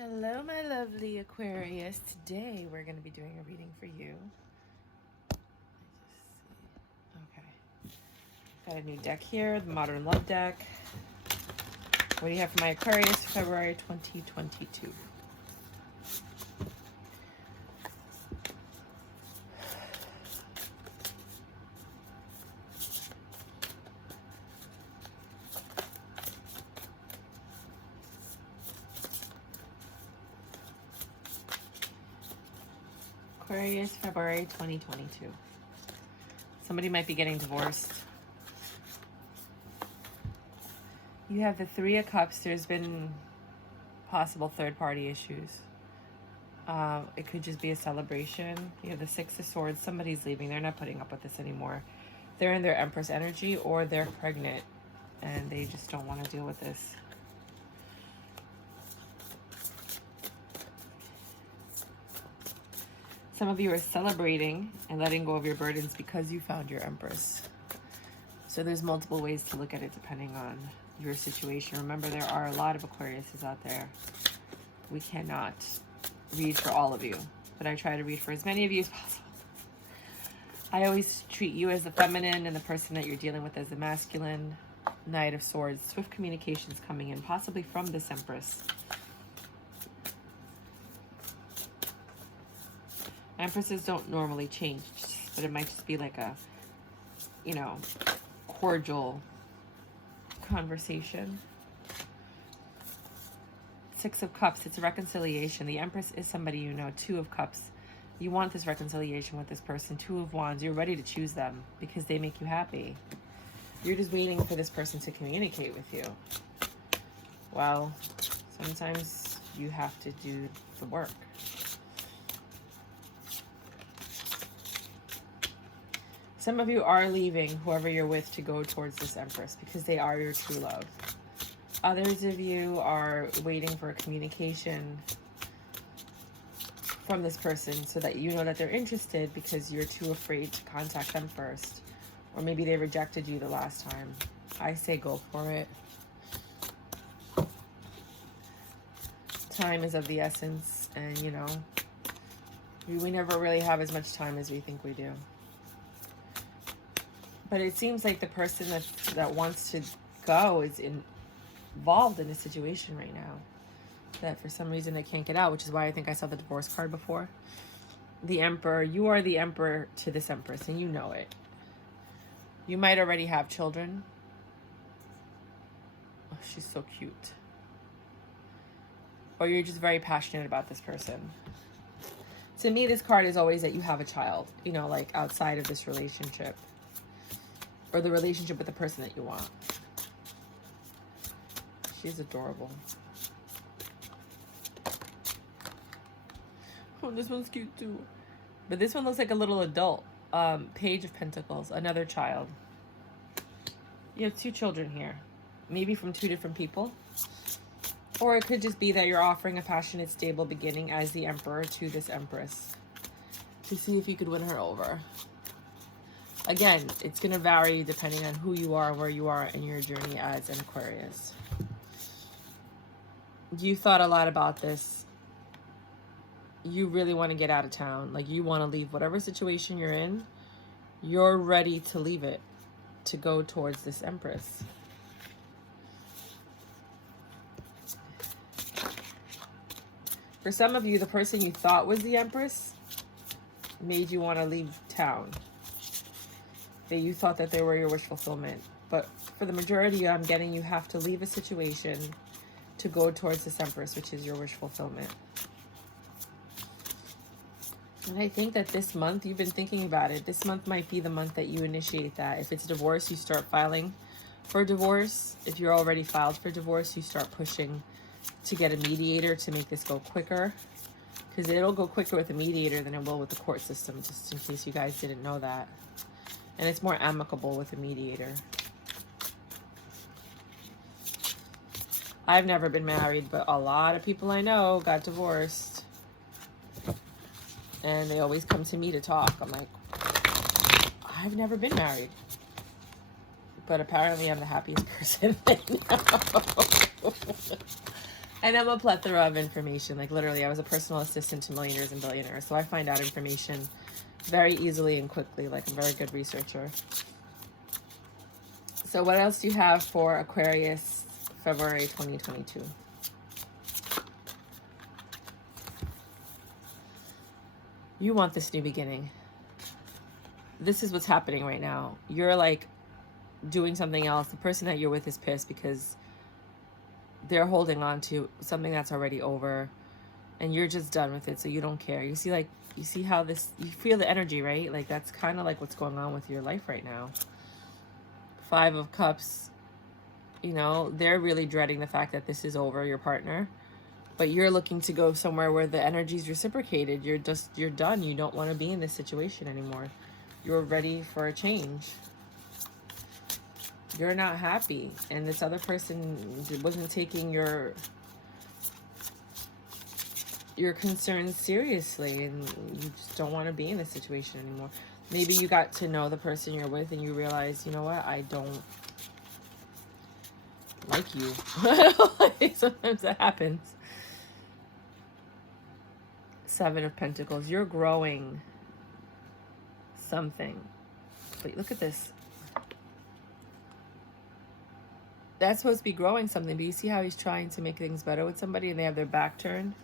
Hello, my lovely Aquarius. Today we're going to be doing a reading for you. Okay. Got a new deck here, the Modern Love deck. What do you have for my Aquarius February 2022? Aquarius, February 2022. Somebody might be getting divorced. You have the Three of Cups. There's been possible third-party issues. It could just be a celebration. You have the Six of Swords. Somebody's leaving. They're not putting up with this anymore. They're in their Empress energy, or they're pregnant and they just don't want to deal with this. Some of you are celebrating and letting go of your burdens because you found your Empress. So there's multiple ways to look at it depending on your situation. Remember, there are a lot of Aquariuses out there. We cannot read for all of you, but I try to read for as many of you as possible. I always treat you as the feminine and the person that you're dealing with as the masculine. Knight of Swords. Swift communications coming in, possibly from this Empress. Empresses don't normally change, but it might just be like a, you know, cordial conversation. Six of Cups, it's a reconciliation. The Empress is somebody you know. Two of Cups, you want this reconciliation with this person. Two of Wands, you're ready to choose them because they make you happy. You're just waiting for this person to communicate with you. Well, sometimes you have to do the work. Some of you are leaving whoever you're with to go towards this Empress because they are your true love. Others of you are waiting for a communication from this person so that you know that they're interested because you're too afraid to contact them first. Or maybe they rejected you the last time. I say go for it. Time is of the essence, and you know, we never really have as much time as we think we do. But it seems like the person that wants to go is involved in a situation right now that for some reason they can't get out, which is why I think I saw the divorce card before. The Emperor, you are the Emperor to this Empress, and you know it. You might already have children. Oh, she's so cute. Or you're just very passionate about this person. To me, this card is always that you have a child, you know, like outside of this relationship. Or the relationship with the person that you want. She's adorable. Oh, this one's cute too. But this one looks like a little adult. Page of Pentacles, another child. You have two children here. Maybe from two different people. Or it could just be that you're offering a passionate, stable beginning as the Emperor to this Empress. To see if you could win her over. Again, it's going to vary depending on who you are, where you are in your journey as an Aquarius. You thought a lot about this. You really want to get out of town. Like, you want to leave whatever situation you're in. You're ready to leave it to go towards this Empress. For some of you, the person you thought was the Empress made you want to leave town. That you thought that they were your wish fulfillment. But for the majority, I'm getting you have to leave a situation to go towards this Empress, which is your wish fulfillment. And I think that this month, you've been thinking about it. This month might be the month that you initiate that. If it's divorce, you start filing for divorce. If you're already filed for divorce, you start pushing to get a mediator to make this go quicker. Because it'll go quicker with a mediator than it will with the court system, just in case you guys didn't know that. And it's more amicable with a mediator. I've never been married, but a lot of people I know got divorced. And they always come to me to talk. I'm like, I've never been married. But apparently I'm the happiest person I know. And I'm a plethora of information. Like literally, I was a personal assistant to millionaires and billionaires. So I find out information very easily and quickly. Like I'm a very good researcher. So what else do you have for Aquarius February 2022? You want this new beginning. This is what's happening right now. You're like doing something else. The person that you're with is pissed because they're holding on to something that's already over and you're just done with it, so you don't care. You see, like, you see how this, you feel the energy, right? Like that's kind of like what's going on with your life right now. 5 of Cups, you know, they're really dreading the fact that this is over, your partner, but you're looking to go somewhere where the energy's reciprocated. You're done. You don't want to be in this situation anymore. You're ready for a change. You're not happy, and this other person wasn't taking your concerns seriously, and you just don't want to be in this situation anymore. Maybe you got to know the person you're with and you realize, you know what, I don't like you. Sometimes that happens. 7 of Pentacles. You're growing something. Wait, look at this. That's supposed to be growing something, but you see how he's trying to make things better with somebody and they have their back turned?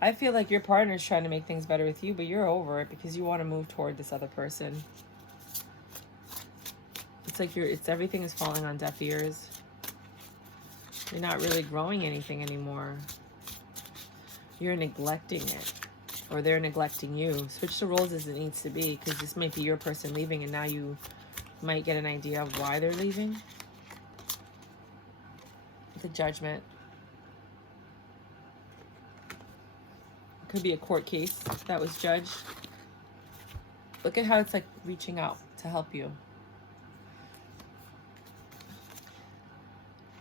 I feel like your partner's trying to make things better with you, but you're over it because you want to move toward this other person. It's like everything is falling on deaf ears. You're not really growing anything anymore. You're neglecting it, or they're neglecting you. Switch the roles as it needs to be, because this might be your person leaving, and now you might get an idea of why they're leaving. The Judgment. Could be a court case that was judged. Look at how it's like reaching out to help you.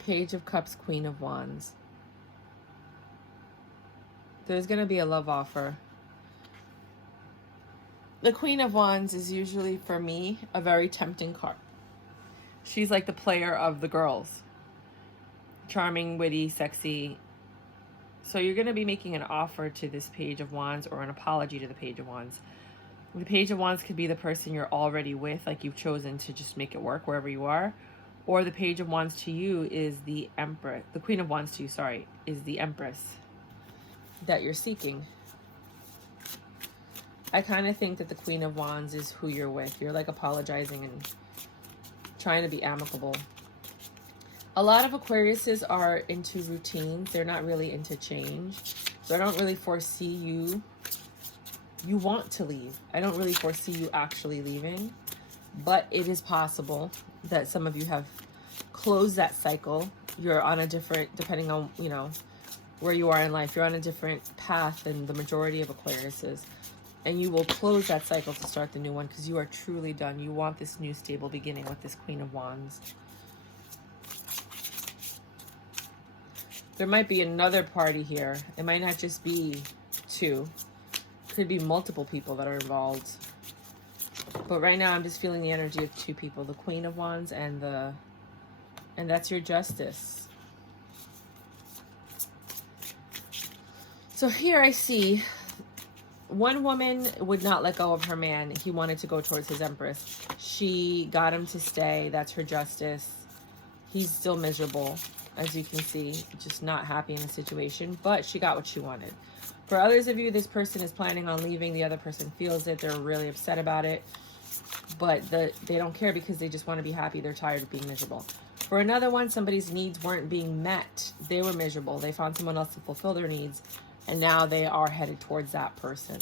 Page of Cups, Queen of Wands. There's going to be a love offer. The Queen of Wands is usually, for me, a very tempting card. She's like the player of the girls. Charming, witty, sexy. So you're going to be making an offer to this Page of Wands, or an apology to the Page of Wands. The Page of Wands could be the person you're already with, like you've chosen to just make it work wherever you are. Or the Page of Wands to you is the Empress. The Queen of Wands to you, sorry, is the Empress that you're seeking. I kind of think that the Queen of Wands is who you're with. You're like apologizing and trying to be amicable. A lot of Aquariuses are into routines. They're not really into change. So I don't really foresee you. You want to leave. I don't really foresee you actually leaving. But it is possible that some of you have closed that cycle. You're on a different, depending on, you know, where you are in life, you're on a different path than the majority of Aquariuses. And you will close that cycle to start the new one, because you are truly done. You want this new stable beginning with this Queen of Wands. There might be another party here. It might not just be 2. Could be multiple people that are involved. But right now I'm just feeling the energy of 2 people. The Queen of Wands and that's your Justice. So here I see one woman would not let go of her man. He wanted to go towards his Empress. She got him to stay. That's her Justice. He's still miserable, as you can see, just not happy in the situation, but she got what she wanted. For others of you, this person is planning on leaving. The other person feels it. They're really upset about it, but they don't care because they just want to be happy. They're tired of being miserable. For another one, somebody's needs weren't being met. They were miserable. They found someone else to fulfill their needs, and now they are headed towards that person.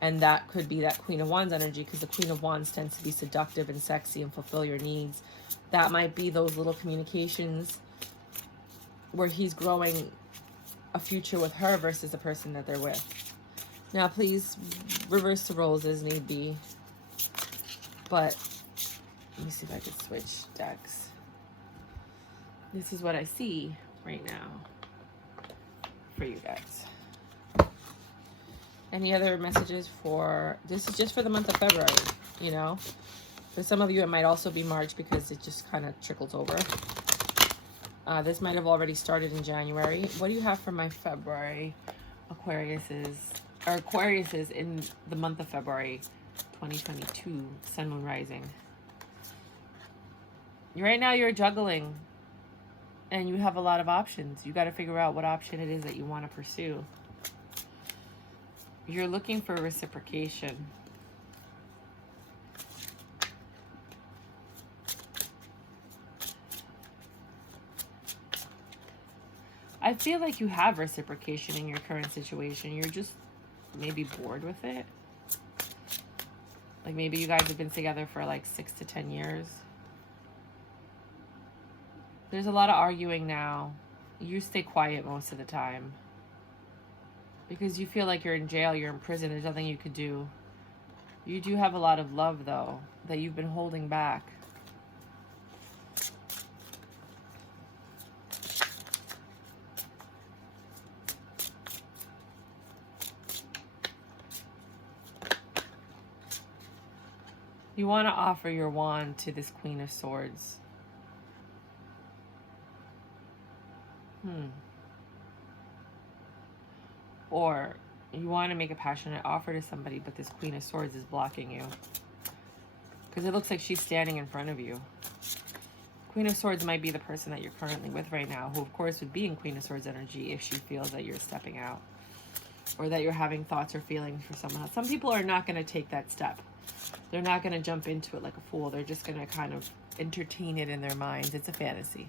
And that could be that Queen of Wands energy, because the Queen of Wands tends to be seductive and sexy and fulfill your needs. That might be those little communications where he's growing a future with her versus the person that they're with. Now, please reverse the roles as need be. But let me see if I can switch decks. This is what I see right now for you guys. Any other messages for, this is just for the month of February, you know? For some of you, it might also be March because it just kind of trickles over. This might have already started in January. What do you have for my February Aquariuses? Or Aquariuses in the month of February 2022, Sun, Moon, Rising. Right now you're juggling. And you have a lot of options. You got to figure out what option it is that you want to pursue. You're looking for reciprocation. I feel like you have reciprocation in your current situation. You're just maybe bored with it. Like maybe you guys have been together for like 6 to 10 years. There's a lot of arguing now. You stay quiet most of the time. Because you feel like you're in jail, you're in prison, there's nothing you could do. You do have a lot of love, though, that you've been holding back. You want to offer your wand to this Queen of Swords. Or you want to make a passionate offer to somebody, but this Queen of Swords is blocking you. Because it looks like she's standing in front of you. Queen of Swords might be the person that you're currently with right now, who of course would be in Queen of Swords energy if she feels that you're stepping out. Or that you're having thoughts or feelings for someone else. Some people are not going to take that step. They're not going to jump into it like a fool. They're just going to kind of entertain it in their minds. It's a fantasy.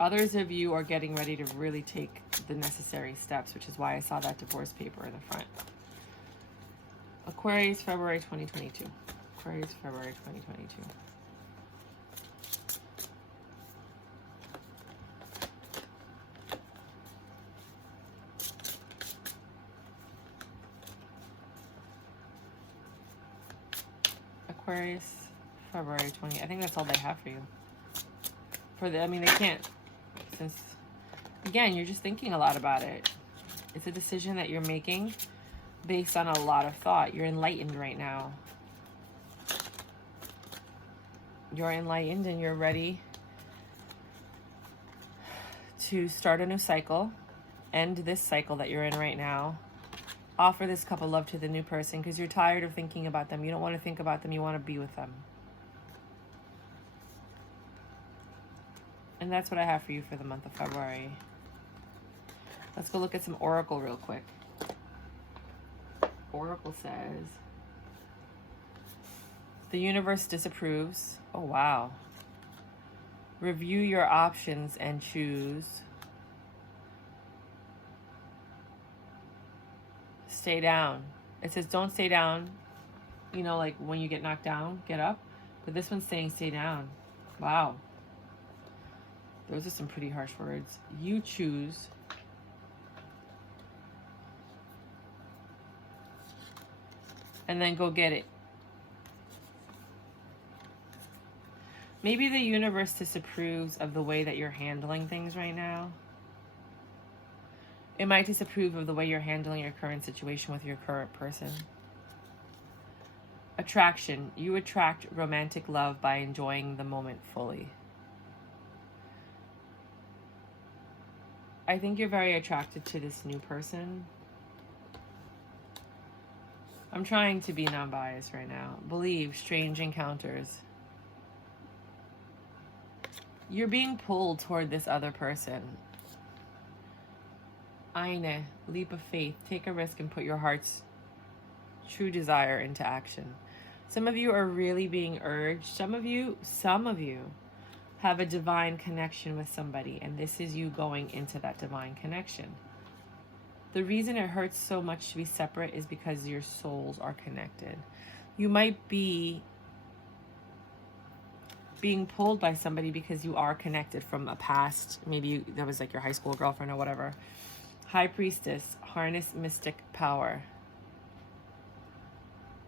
Others of you are getting ready to really take the necessary steps, which is why I saw that divorce paper in the front. Aquarius, February 2022. Aquarius, February 2022. Aquarius, February 20. I think that's all they have for you. I mean, they can't. Since, again, you're just thinking a lot about it. It's a decision that you're making based on a lot of thought. You're enlightened right now. You're enlightened and you're ready to start a new cycle, end this cycle that you're in right now. Offer this cup of love to the new person because you're tired of thinking about them. You don't want to think about them. You want to be with them. And that's what I have for you for the month of February. Let's go look at some Oracle real quick. Oracle says, the universe disapproves. Oh, wow. Review your options and choose. Stay down. It says don't stay down. You know, like when you get knocked down, get up. But this one's saying stay down. Wow. Those are some pretty harsh words. You choose. And then go get it. Maybe the universe disapproves of the way that you're handling things right now. It might disapprove of the way you're handling your current situation with your current person. Attraction. You attract romantic love by enjoying the moment fully. I think you're very attracted to this new person. I'm trying to be non-biased right now. Believe strange encounters. You're being pulled toward this other person. Eine, leap of faith. Take a risk and put your heart's true desire into action. Some of you are really being urged. Some of you have a divine connection with somebody, and this is you going into that divine connection. The reason it hurts so much to be separate is because your souls are connected. You might be being pulled by somebody because you are connected from a past. Maybe that was like your high school girlfriend or whatever. High Priestess, harness mystic power,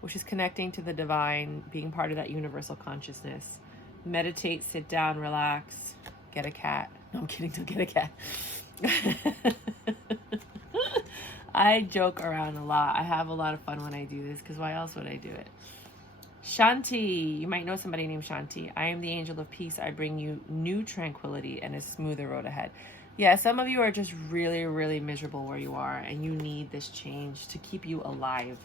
which is connecting to the divine, being part of that universal consciousness. Meditate, sit down, relax, get a cat. No, I'm kidding, don't get a cat. I joke around a lot. I have a lot of fun when I do this because why else would I do it? Shanti, you might know somebody named Shanti. I am the angel of peace. I bring you new tranquility and a smoother road ahead. Yeah, some of you are just really, really miserable where you are, and you need this change to keep you alive.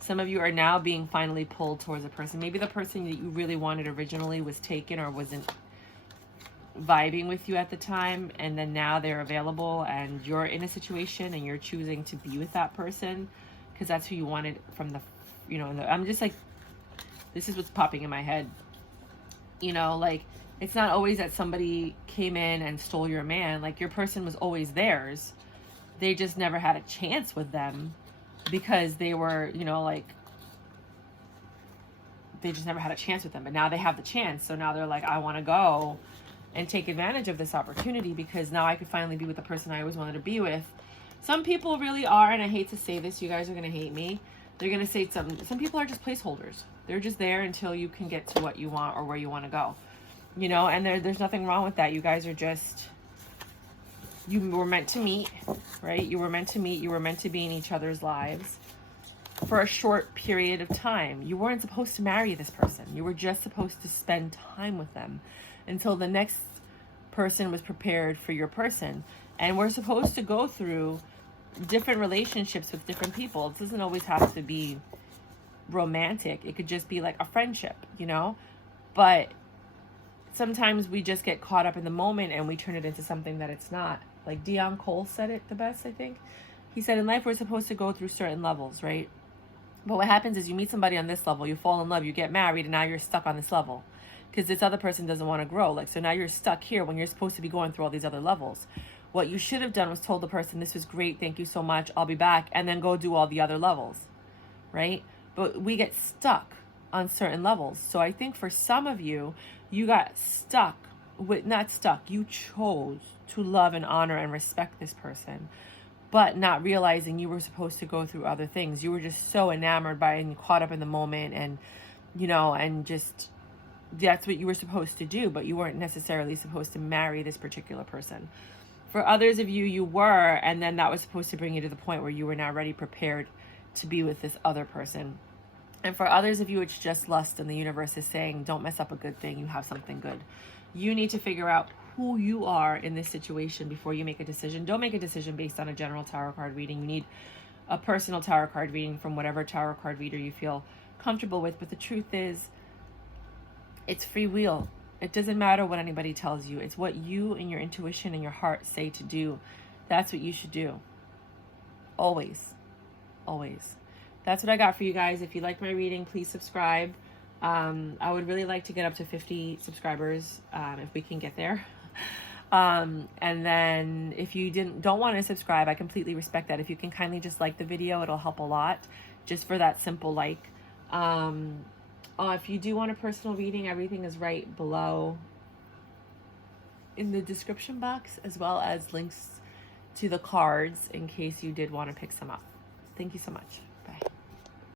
Some of you are now being finally pulled towards a person. Maybe the person that you really wanted originally was taken or wasn't vibing with you at the time, and then now they're available and you're in a situation and you're choosing to be with that person because that's who you wanted from the, you know, I'm just like, this is what's popping in my head. You know, like, it's not always that somebody came in and stole your man. Like, your person was always theirs. They just never had a chance with them because they were, you know, like, they just never had a chance with them. But now they have the chance. So now they're like, I want to go and take advantage of this opportunity because now I could finally be with the person I always wanted to be with. Some people really are, and I hate to say this, you guys are going to hate me. They're going to say something. Some people are just placeholders. They're just there until you can get to what you want or where you want to go. You know, and there's nothing wrong with that. You guys are just, you were meant to meet, right? You were meant to meet. You were meant to be in each other's lives for a short period of time. You weren't supposed to marry this person. You were just supposed to spend time with them until the next person was prepared for your person. And we're supposed to go through different relationships with different people. It doesn't always have to be romantic. It could just be like a friendship, you know? But sometimes we just get caught up in the moment and we turn it into something that it's not. Like Dion Cole said it the best, I think. He said, in life, we're supposed to go through certain levels, right? But what happens is you meet somebody on this level, you fall in love, you get married, and now you're stuck on this level because this other person doesn't want to grow. Like, so now you're stuck here when you're supposed to be going through all these other levels. What you should have done was told the person, this was great, thank you so much, I'll be back, and then go do all the other levels, right? But we get stuck on certain levels. So I think for some of you, you got stuck with, not stuck, you chose to love and honor and respect this person, but not realizing you were supposed to go through other things. You were just so enamored by and caught up in the moment, and, you know, and just, that's what you were supposed to do, but you weren't necessarily supposed to marry this particular person. For others of you, you were, and then that was supposed to bring you to the point where you were now ready, prepared to be with this other person. And for others of you, it's just lust, and the universe is saying, don't mess up a good thing, you have something good. You need to figure out who you are in this situation before you make a decision. Don't make a decision based on a general tarot card reading. You need a personal tarot card reading from whatever tarot card reader you feel comfortable with. But the truth is, it's free will. It doesn't matter what anybody tells you. It's what you and your intuition and your heart say to do. That's what you should do. Always. Always. That's what I got for you guys. If you like my reading, please subscribe. I would really like to get up to 50 subscribers if we can get there. And then if you don't want to subscribe, I completely respect that. If you can kindly just like the video, it'll help a lot, just for that simple like. If you do want a personal reading, everything is right below in the description box, as well as links to the cards in case you did want to pick some up. Thank you so much.